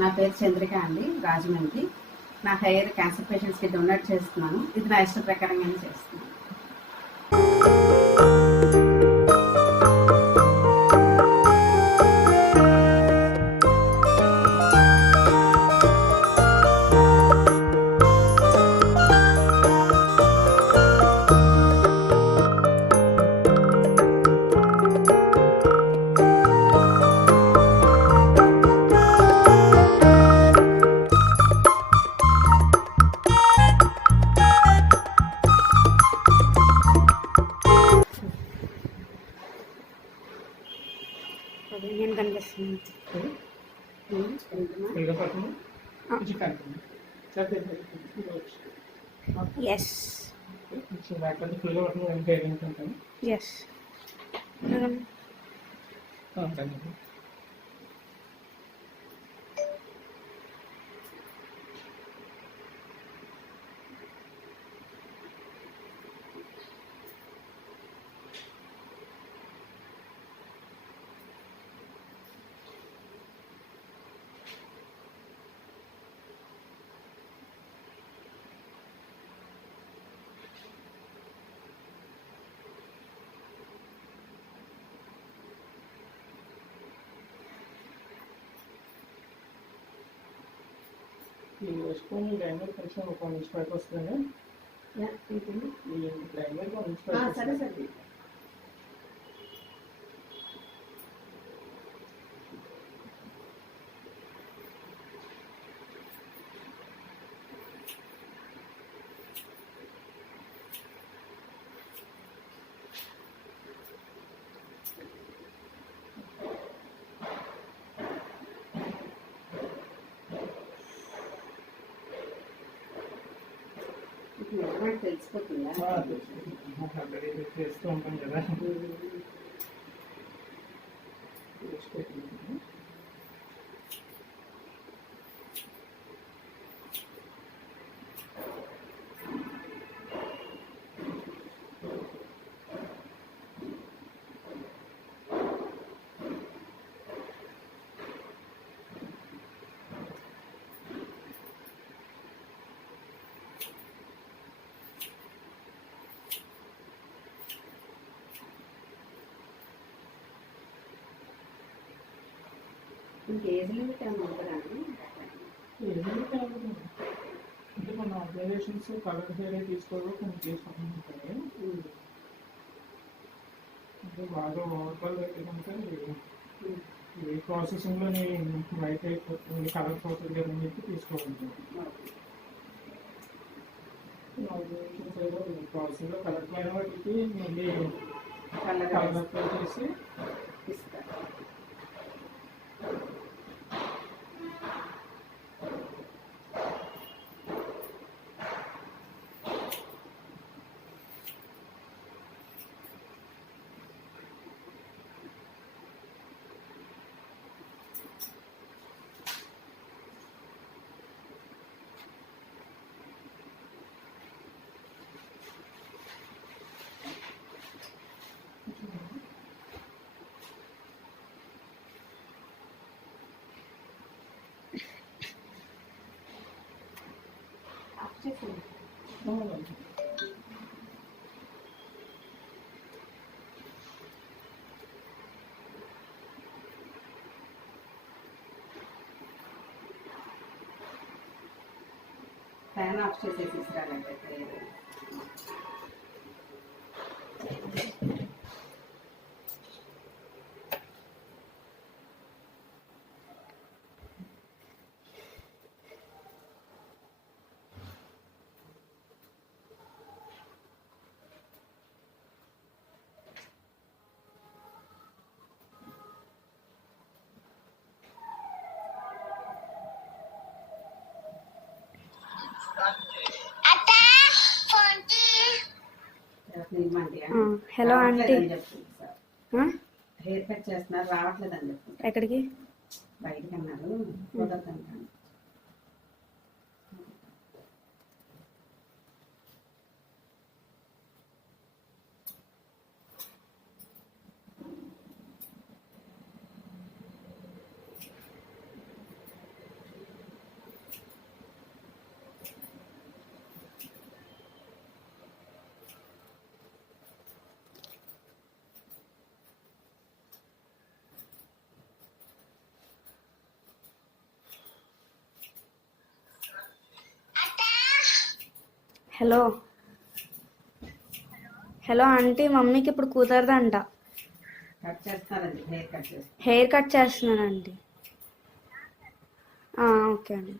నా పేరు చంద్రిక అండి, రాజమండ్రి. నా హెయిర్ క్యాన్సర్ పేషెంట్స్కి డొనేట్ చేస్తున్నాను. ఇది నా ఇష్ట ప్రకారంగానే చేస్తున్నాను. నేను కనిపిస్తుంది. ఎస్ ఎస్ ఈ వేసుకొని గ్రైండర్ కొంచెం ఒక 1 ఇంచ్ పైకి వస్తుంది. ఈ గ్రైండర్ 1 ఇంచ్ పైకి సరే సరే. తెలిసిపోతుందా? చేస్తూ ఉంటాం కదా. ఏజ్ లిమిట్ ఏమైనా ఉంటుందా? అంటే మన ఆర్గనైజేషన్స్ కలర్ హెయిర్ తీసుకోవడం కొన్ని తీసుకుంటాయి. అంటే బాగా ఓవర్ కలర్ అయితే కనుక ఈ ప్రాసెసింగ్లో వైట్ అయిపోతుంది, కలర్ పోతుంది అని చెప్పి తీసుకోవాలి. ఆర్గనైజేషన్స్ ఏదో ప్రాసెస్లో కలర్ పైన వాటికి మళ్ళీ కలర్ అప్లై చేసి ఇస్తారు. ఫ్యాన్ ఆఫ్ చేసేసి ఇస్తారంటే హలో ఆంటీ, హెయిర్ కట్ చేస్తున్నారు, రావట్లేదని చెప్పి. ఎక్కడికి? బయటికి అన్నారు, కుదరదంటాను. హలో హలో ఆంటీ, మమ్మీకి ఇప్పుడు కుదరదంట. కట్ చేస్తారండి, హెయిర్ కట్ చేస్తారు. హెయిర్ కట్ చేస్తున్నాను ఆంటీ. ఓకే అండి.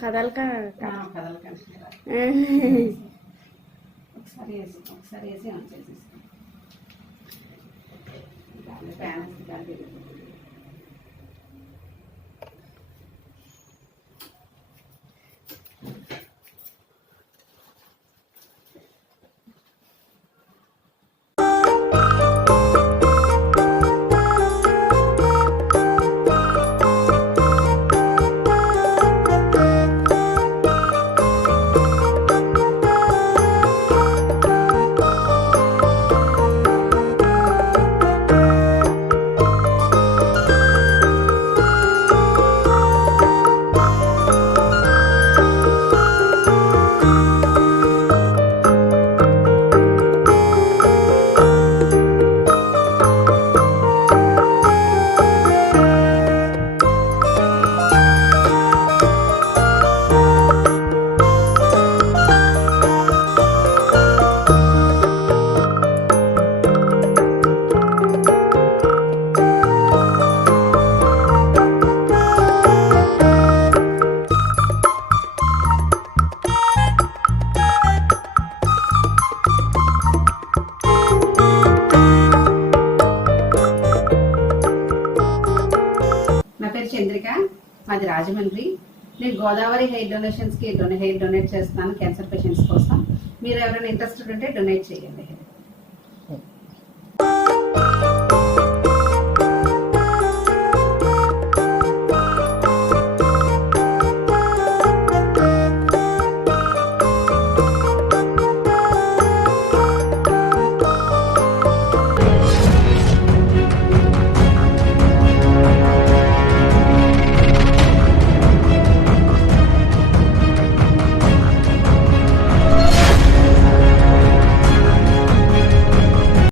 కదలక కదలకండి. ఒకసారి వేసి ఆన్ చేసేస్తాం. ఫ్యాన్ గాలి. చంద్రిక, మాది రాజమండ్రి. నేను గోదావరి హెయిర్ డొనేషన్స్కి హెయిర్ డొనేట్ చేస్తున్నాను క్యాన్సర్ పేషెంట్స్ కోసం. మీరు ఎవరైనా ఇంట్రెస్టెడ్ ఉంటే డొనేట్ చేయండి.